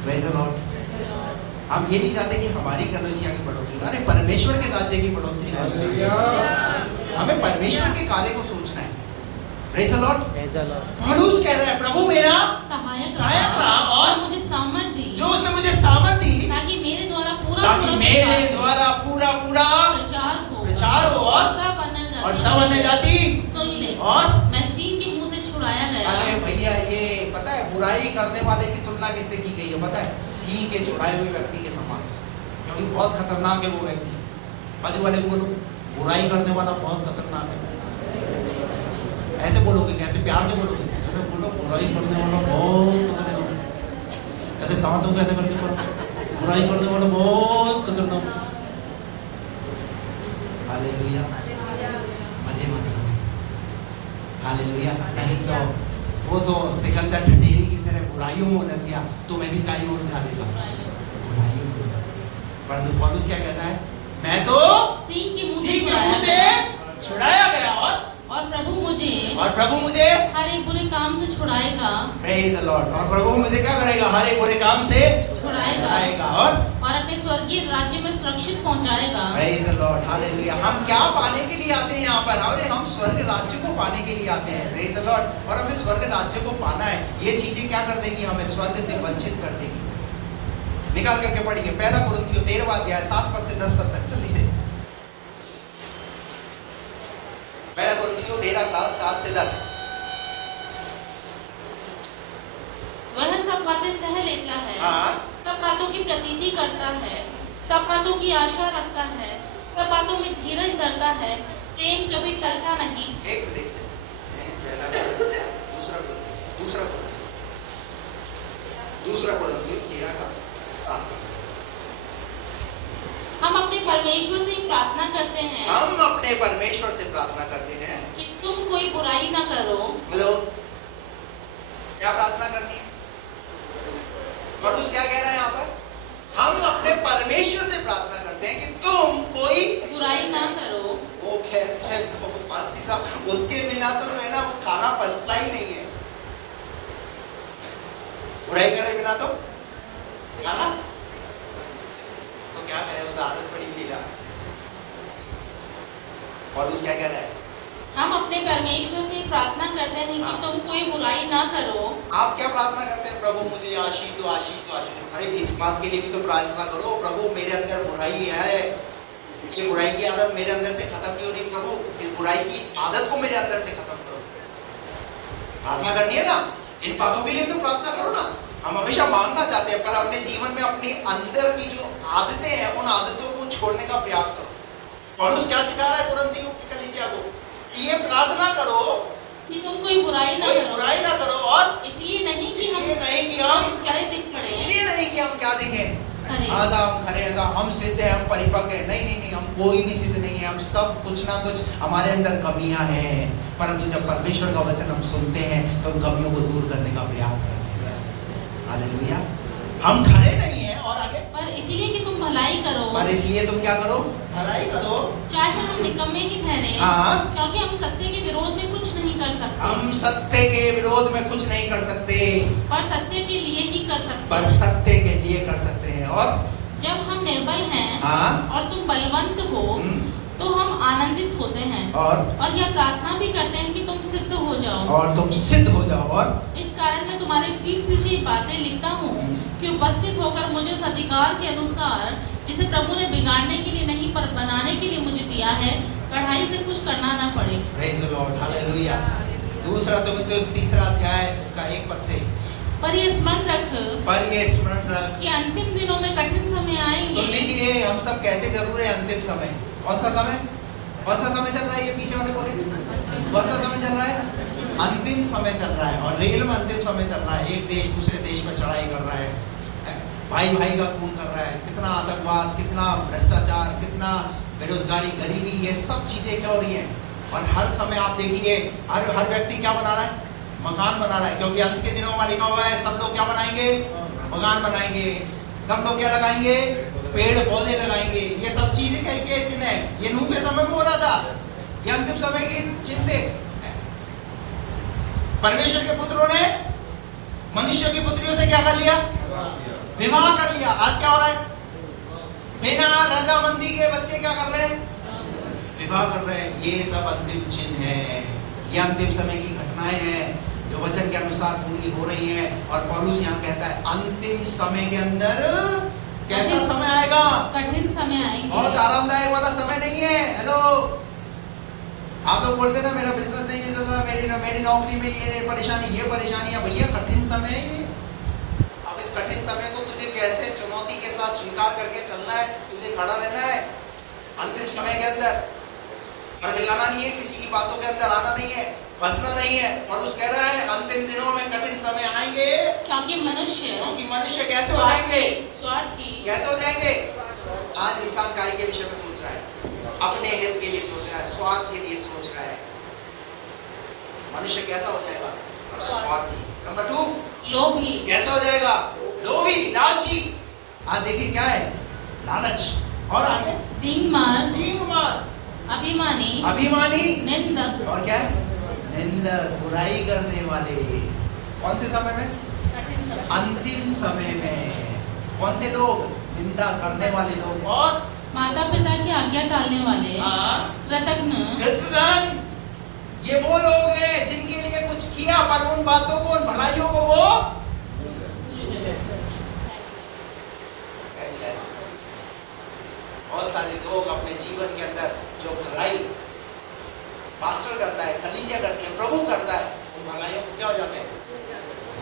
Praise the Lord. हम ये नहीं चाहते कि हमारी कलीसिया की बढ़ोतरी, अरे परमेश्वर के राज्य की बढ़ोतरी होनी चाहिए। हमें परमेश्वर के कार्य को सोचना है। Praise the Lord. पौलुस कह रहा है प्रभु मेरा सहायक रहा और मुझे सामर्थ दी, जो उसने मुझे सामर्थ दी ताकि मेरे द्वारा पूरा प्रचार हो और सब अन्य जाति सुन ले। और मसीह के मुंह से छुड़ाया गया। अरे भैया ये पता है बुराई करने वाले की तुलना किससे की गई है पता है? सिंह के छुड़ाए हुए व्यक्ति के समान, क्योंकि बहुत खतरनाक है वो व्यक्ति। बाजू वाले को बोलो बुराई करने वाला बहुत खतरनाक है। ऐसे बोलोगे, कैसे प्यार से बोलोगे? ऐसे बोलो बुराई करने वाला बहुत खतरनाक। ऐसे दांतों कैसे करके बोलो बुराई करने वाला बहुत खतरनाक। हालेलुया, मजे मत करो। हालेलुया। नहीं तो वो तो सिकंदर ठठेरी की तरह बुराइयों में उलझ गया, तुम्हें भी काई में उलझा देगा, बुराइयों में उलझा देगा। परंतु पौलुस क्या कहता है? मैं तो सिंह के मुंह से छुड़ाया गया और और प्रभु मुझे हर एक बुरे काम से छुड़ाएगा। Praise the Lord। और प्रभु मुझे क्या करेगा? हर एक बुरे काम से छुड़ाएगा और अपने स्वर्गीय राज्य में सुरक्षित पहुंचाएगा। Praise the Lord। हालेलुया। हम क्या पाने के लिए आते हैं यहाँ पर? अरे हम स्वर्ग राज्य को पाने के लिए आते हैं। Praise the Lord। और हमें स्वर्ग राज्य को पाना है। ये चीजें क्या कर देंगी? हमें स्वर्ग से वंचित कर देंगी। निकाल करके पढ़िए पहला कुरिन्थियों 13वां अध्याय 7 पद से 10 पद तक, जल्दी से। पहला कुरिन्थियों 13 का 7 से 10। वह सब बातें सह लेता है, हाँ। सब बातों की प्रतीति करता है, सब बातों की आशा रखता है, सब बातों में धीरज धरता है, प्रेम कभी टलता नहीं। एक मिनट, दूसरा कुरिन्थियों 13 का 7 पद से। हम अपने परमेश्वर से प्रार्थना करते हैं, हम अपने परमेश्वर से प्रार्थना करते हैं कि तुम कोई बुराई ना करो। हेलो, क्या प्रार्थना करनी है? पौलुस क्या कह रहा है यहाँ पर? हम अपने परमेश्वर से प्रार्थना करते हैं कि तुम कोई बुराई ना करो। वो कैसा है साहब, उसके बिना तो जो है ना वो खाना पचता ही नहीं है। बुराई करे बिना तो खाना तो क्या करे, वो तो आदत पड़ी लीला। पौलुस क्या कह रहा है? हम अपने परमेश्वर से प्रार्थना करते हैं कि तुम कोई बुराई ना करो। आप क्या प्रार्थना करते हैं? प्रभु मुझे आशीष दो, आशीष दो, आशीष दो। अरे इस बात के लिए भी तो प्रार्थना करो, प्रभु मेरे अंदर बुराई है, ये बुराई की आदत मेरे अंदर से खत्म नहीं हो रही, प्रभु इस बुराई की आदत को मेरे अंदर से खत्म करो। प्रार्थना करनी है ना, इन बातों के लिए तो प्रार्थना करो ना। हम हमेशा मांगना चाहते हैं, पर अपने जीवन में अपने अंदर की जो आदतें हैं उन आदतों को छोड़ने का प्रयास करो। पौलुस क्या सिखा रहा है कुरिन्थियों की कलीसिया को? ये प्रार्थना करो कि तुम कोई बुराई ना करो, और इसलिए नहीं कि हम खरे दिख पड़े, इसलिए नहीं कि हम क्या दिखें, खरे। आजा हम खरे, ऐसा हम सिद्ध है, हम परिपक्व है। नहीं, हम कोई भी सिद्ध नहीं है। हम सब कुछ ना कुछ हमारे अंदर कमियां हैं, परंतु जब परमेश्वर का वचन हम सुनते हैं तो उन कमियों को दूर करने का प्रयास करते हैं। हालेलुया। हम खरे नहीं है, और आगे पर इसलिए कि तुम भलाई करो, पर इसलिए तुम क्या करो? भलाई करो, चाहे हम निकम्मे ही ठहरे। हाँ। क्योंकि हम सत्य के विरोध में कुछ नहीं कर सकते, हम सत्य के विरोध में कुछ नहीं कर सकते, पर सत्य के लिए ही कर सकते पर सत्य के लिए कर सकते हैं। और जब हम निर्बल हैं, हाँ। और तुम बलवंत हो, तो हम आनंदित होते हैं, और यह प्रार्थना भी करते हैं कि तुम सिद्ध हो जाओ, और तुम सिद्ध हो जाओ। और इस कारण मैं तुम्हारे पीठ पीछे बातें लिखता हूँ कि उपस्थित होकर मुझे उस अधिकार के अनुसार जिसे प्रभु ने बिगाड़ने के लिए नहीं पर बनाने के लिए मुझे दिया है, कढ़ाई से कुछ करना ना पड़े। Praise the Lord, hallelujah. दूसरा तीमुथियुस 3 अध्याय उसका 1 पद से। पर ये स्मरण रख कि अंतिम दिनों में कठिन समय आएंगे। सुन लीजिए, हम सब कहते जरूर है अंतिम समय। कौन सा समय चल रहा है? ये पीछे वाले बोले, कौन सा समय चल रहा है? अंतिम समय चल रहा है। और रेल में अंतिम समय चल रहा है। एक देश दूसरे देश में चढ़ाई कर रहा है, भाई का खून कर रहा है, कितना आतंकवाद, कितना भ्रष्टाचार, कितना बेरोजगारी, गरीबी, ये सब चीजें क्या हो रही हैं। और हर समय आप देखिए, हर व्यक्ति क्या बना रहा है? मकान बना रहा है, क्योंकि अंत के दिनों में लिखा हुआ है सब लोग क्या बनाएंगे? मकान बनाएंगे। सब लोग क्या लगाएंगे? पेड़ पौधे लगाएंगे। ये सब चीजें क्या चिन्ह है? ये नूह के समय में हो रहा था, ये अंतिम समय की चिन्ह। परमेश्वर के पुत्रों ने मनुष्य की पुत्रियों से क्या कर लिया? विवाह कर लिया। आज क्या हो रहा है? बिना रजामंदी के बच्चे क्या कर रहे हैं? विवाह कर रहे हैं। ये सब अंतिम चिन्ह है, ये अंतिम समय की घटनाएं हैं जो वचन के अनुसार पूरी हो रही हैं। और पौलुस यहाँ कहता है अंतिम समय के अंदर कैसा समय आएगा? कठिन समय आएंगे। बहुत आरामदायक वाला समय नहीं है। हेलो, आप लोग बोलते ना मेरा बिजनेस नहीं चल रहा, मेरी नौकरी में ये परेशानी है। भैया कठिन समय है। अब इस कठिन समय को तुझे कैसे चुनौती के साथ स्वीकार करके चलना है, तुझे खड़ा रहना है अंतिम समय के अंदर। हिलाना नहीं है, किसी की बातों के अंदर आना नहीं है, फंसना नहीं है। पौलुस कह रहा है अंतिम दिनों में कठिन समय आएंगे, क्योंकि मनुष्य कैसे हो जाएंगे? स्वार्थी। कैसे हो जाएंगे? आज इंसान काय के विषय में सोच रहा है, अपने हित के लिए सोच रहा है, स्वार्थ के लिए सोच रहा है। मनुष्य कैसा हो जाएगा? स्वार्थी। नंबर 2, लोभी। कैसा हो जाएगा? लोभी, लालची। आज देखिए क्या है? लालच। और आगे डींग मार। अभिमानी, अभिमानी, निंदक, और क्या है? निंदक, बुराई करने वाले। कौन से समय में? कठिन समय, अंतिम समय में। कौन से लोग? निंदा करने वाले लोग। और माता पिता की आज्ञा टालने वाले, कृतघ्न, कृतघ्न, ये वो लोग हैं जिनके लिए कुछ किया पर उन बातों को, उन भलाइयों को वो बहुत सारे लोग अपने जीवन के अंदर जो भलाई पास्टर करता है, कलीसिया करती है, प्रभु करता है, उन भलाइयों को क्या हो जाते हैं?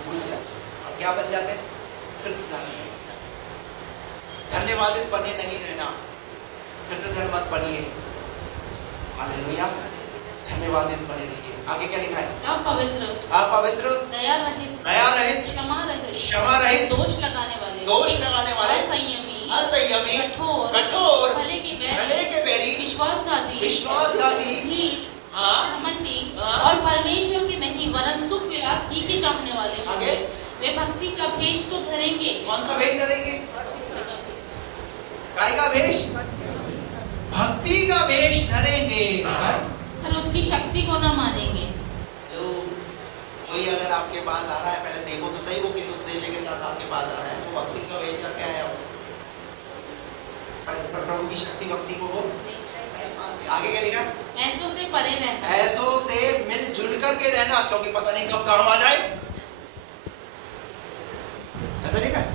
भूल जाते हैं। और क्या बन जाते हैं? कृतज्ञ। धन्यवादित बने नहीं रहना, कृतज्ञ मत बनिए। हालेलुया, धन्यवादित बने रहिए। आगे क्या लिखा है? अपवित्र, अपवित्र, दया रहित, दया रहित, क्षमा रहित, क्षमा रहित, दोष लगाने वाले, दोष लगाने वाले, असंयमी, असंयमी, कठोर, कठोर, भले भले के बैरी, विश्वासघाती, विश्वासघाती, ढीठ, हाँ, घमंडी, हाँ, और परमेश्वर के नहीं वरन सुख विलास ही के चाहने वाले होंगे। आगे? वे भक्ति का भेष तो धरेंगे। कौन सा भेष धरेंगे? काय का भेष? भक्ति का भेष धरेंगे, पर उसकी शक्ति को न मानेंगे। तो कोई अगर आपके पास आ रहा है, पहले देखो तो सही वो किस उद्देश्य के साथ आपके पास आ रहा है। वो भक्ति का भेष क्या है? पर प्रभु की शक्ति भक्ति को वो आगे क्या लिखा? ऐसों से परे रहना, ऐसों से मिलजुल करके रहना, क्योंकि पता नहीं कब काम आ जाए। ऐसा लिखा है?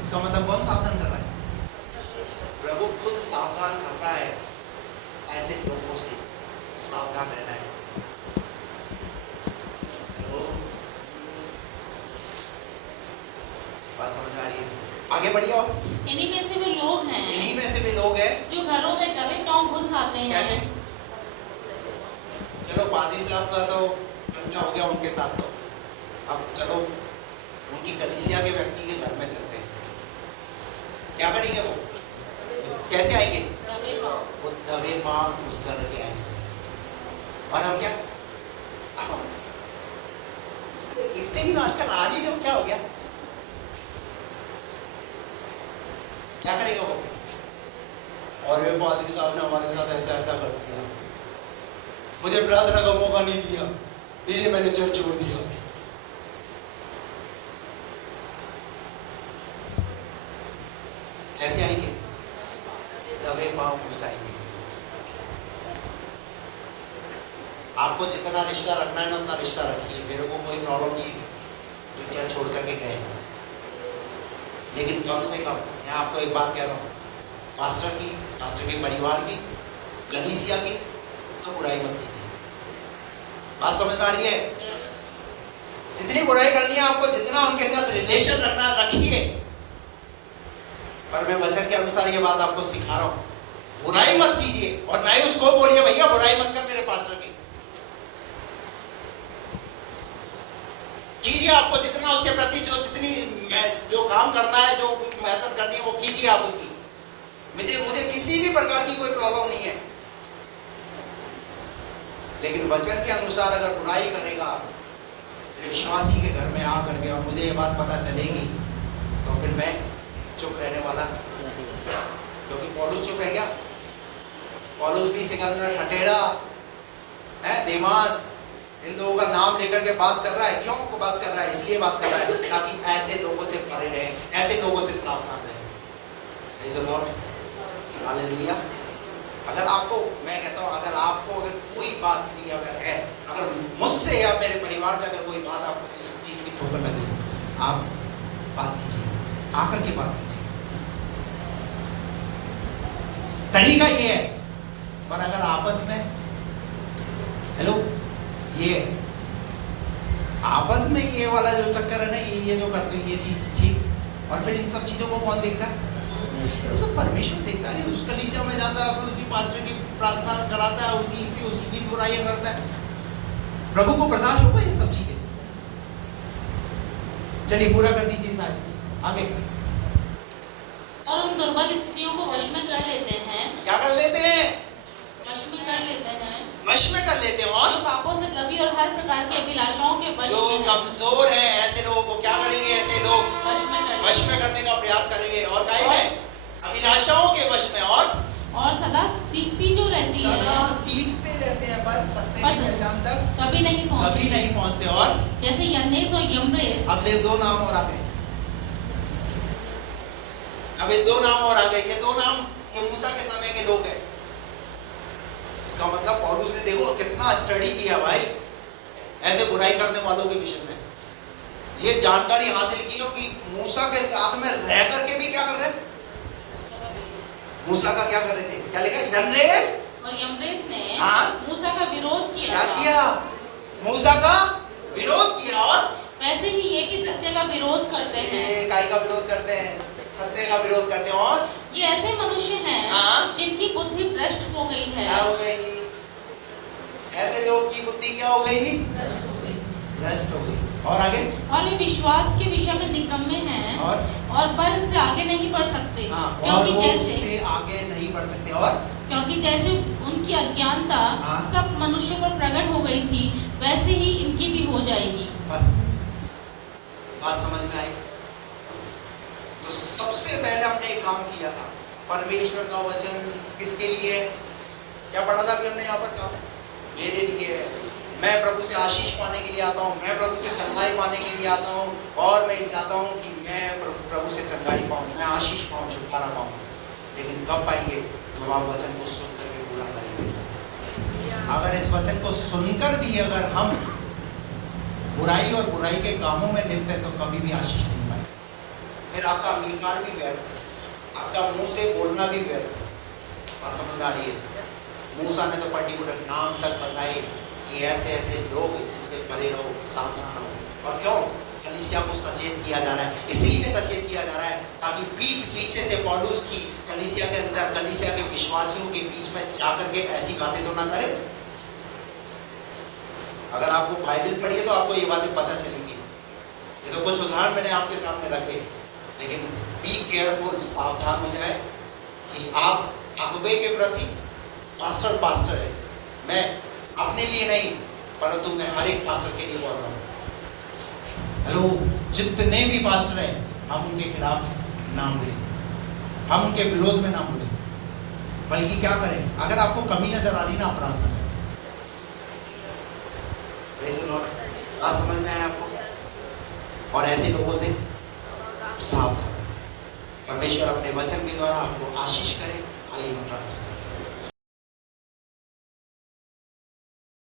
इसका मतलब कौन सावधान कर रहा है? प्रभु खुद सावधान कर रहा है। ऐसे लोगों से सावधान रहना है। हेलो, बात समझ आ रही है? आगे बढ़िए। और इन्हीं में से वे लोग हैं, इन्हीं में से भी लोग हैं जो घरों में दबे पांव घुस आते हैं। कैसे? चलो पादरी साहब का तो पंजा हो गया उनके साथ, तो अब चलो उनकी कलीसिया के व्यक्ति के घर में चलते हैं। क्या करेंगे वो? कैसे आएंगे? दबे पांव, वो दबे पांव घुस करके आएंगे। और हम क्या? दिखते नहीं आजकल, आज ही क्या हो गया? क्या करेगा वो? और ये पादरी साहब ने हमारे साथ ऐसा ऐसा कर दिया, मुझे प्रार्थना का मौका नहीं दिया, इसलिए मैंने चर्च छोड़ दिया। कैसे आएंगे? दबे पांव घुस आएंगे। आपको जितना रिश्ता रखना है ना उतना रिश्ता रखिए, मेरे को कोई प्रॉब्लम नहीं है जो चर्च छोड़ करके गए, लेकिन कम से कम मैं आपको एक बात कह रहा हूँ, पास्टर के परिवार की, कलीसिया की तो बुराई मत कीजिए। बात समझ में आ रही है? जितनी बुराई करनी है आपको, जितना उनके साथ रिलेशन रखना रखिए, पर मैं वचन के अनुसार ये बात आपको सिखा रहा हूँ, बुराई मत कीजिए। और ना ही उसको बोलिए भैया बुराई मत कर मेरे पास्टर की। कीजिए, आपको जितना उसके प्रति जो काम करना है, जो मेहनत करनी है वो कीजिए आप उसकी। मुझे किसी भी प्रकार की कोई प्रॉब्लम नहीं है, लेकिन वचन के अनुसार अगर बुराई करेगा विश्वासी के घर में आ करके और मुझे ये बात पता चलेगी तो फिर मैं चुप रहने वाला, क्योंकि पौलुस चुप है क्या? पौलुस भी सिकंदर, ठठेरा है, देमास, इन लोगों का नाम लेकर के बात कर रहा है। क्यों बात कर रहा है? इसलिए बात कर रहा है ताकि ऐसे लोगों से परे रहे, ऐसे लोगों से सावधान रहे। Praise the Lord, hallelujah. अगर आपको, मैं कहता हूं, अगर आपको अगर कोई बात भी अगर है, अगर मुझसे या मेरे परिवार से अगर कोई बात आपको किसी चीज की ठोकर लगे, आप बात कीजिए, आकर की बात कीजिए। तरीका ये है। पर अगर आपस में, हेलो, ये आपस में ये वाला जो चक्कर है ना, ये जो करते हो ये चीज ठीक, और फिर इन सब चीजों को कौन देखता है? ये सब परमेश्वर देखता है। उस कलीसिया में जाता है, फिर उसी पास्टर की प्रार्थना कराता है, उसी की बुराइयां करता है। प्रभु को बर्दाश्त होगा ये सब चीजें? चलिए पूरा कर दीजिए साहब, आगे। और उन दुर्बल स्त्रियों को वश में कर लेते हैं। क्या कर लेते हैं? वश में कर लेते हैं, वश में कर लेते हैं। और जो पापों से दबी और हर प्रकार की अभिलाषाओं के वश जो में हैं। कमजोर है, ऐसे लोगों को क्या करेंगे? ऐसे लोग वश में करने का प्रयास करेंगे। और काहे में? अभिलाषाओं के वश में। और सदा सीखती जो रहती सदा है सीखते रहते हैं पर सत्य की पर पहचान तक कभी नहीं कभी पहुंचती। नहीं पहुंचते। और जैसे यन्नेस और यम्ब्रेस अगले दो नाम और आ गए, अब ये दो नाम और आ गए। ये दो नाम ये मूसा के समय के लोग हैं। इसका मतलब पौलुस ने देखो कितना स्टडी किया भाई ऐसे बुराई करने वालों के विषय में। ये जानकारी हासिल की हो कि मूसा के साथ में रह करके भी क्या कर रहे, मूसा का क्या कर रहे थे, क्या लिखा यन्नेस और यम्ब्रेस ने हाँ? मूसा का विरोध किया। क्या किया, मूसा का विरोध किया। और वैसे ही ये भी सत्य का विरोध करते हैं। ये काय का विरोध करते हैं, सत्य का विरोध करते हैं। और ये ऐसे मनुष्य हैं हाँ? जिनकी बुद्धि भ्रष्ट हो गई है। क्या हो गई, ऐसे लोग की बुद्धि क्या हो गई, भ्रष्ट हो गई। और आगे, और वे विश्वास के विषय में निकम्मे हैं और बल से आगे नहीं बढ़ सकते। हाँ, और क्योंकि वो जैसे उससे आगे नहीं बढ़ सकते। और क्योंकि जैसे उनकी अज्ञानता हाँ? सब मनुष्यों पर प्रकट हो गई थी वैसे ही इनकी भी हो जाएगी। बस बात समझ में आई। तो सबसे पहले हमने एक काम किया था, परमेश्वर का वचन किसके लिए है, क्या पढ़ा था अभी हमने यहाँ पर सामने, मेरे लिए है। मैं प्रभु से आशीष पाने के लिए आता हूँ, मैं प्रभु से चंगाई पाने के लिए आता हूँ और मैं चाहता हूँ कि मैं प्रभु से चंगाई पाऊँ, मैं आशीष पाऊँ, छुटकारा पाऊँ। लेकिन कब पाएंगे, जब आप वचन को सुनकर के पूरा करेंगे। अगर इस वचन को सुनकर भी अगर हम बुराई और बुराई के कामों में लिप्त हैं तो कभी भी आशीष नहीं पाएंगे। फिर आपका अंगीकार भी व्यर्थ है, आपका मुंह से बोलना भी व्यर्थ है। बात समझ आ रही है। मूसा ने तो पर्टिकुलर नाम तक बताए कि ऐसे ऐसे लोग, इनसे परे रहो, सावधान रहो। और क्यों, कलीसिया को सचेत किया जा रहा है, इसीलिए सचेत किया जा रहा है ताकि पीठ पीछे से पौलुस की कलीसिया के अंदर, कलीसिया के विश्वासियों के बीच में जाकर के ऐसी बातें तो ना करे। अगर आपको बाइबल पढ़िए तो आपको ये बातें पता चलेंगी। ये तो कुछ उदाहरण मैंने आपके सामने रखे, लेकिन बी केयरफुल, सावधान हो जाए कि आप अगुवे के प्रति, पास्टर है, मैं अपने लिए नहीं परंतु मैं हर एक पास्टर के लिए बोल रहा हूँ। हेलो, जितने भी पास्टर हैं हम उनके खिलाफ ना बोले, हम उनके विरोध में ना बोले, बल्कि क्या करें, अगर आपको कमी नजर आ रही ना, अपराध ना करें। बात समझ में आया आपको। और ऐसे लोगों से सावधान रहें। परमेश्वर अपने वचन के द्वारा आपको आशीष करे। आइए हम प्रार्थना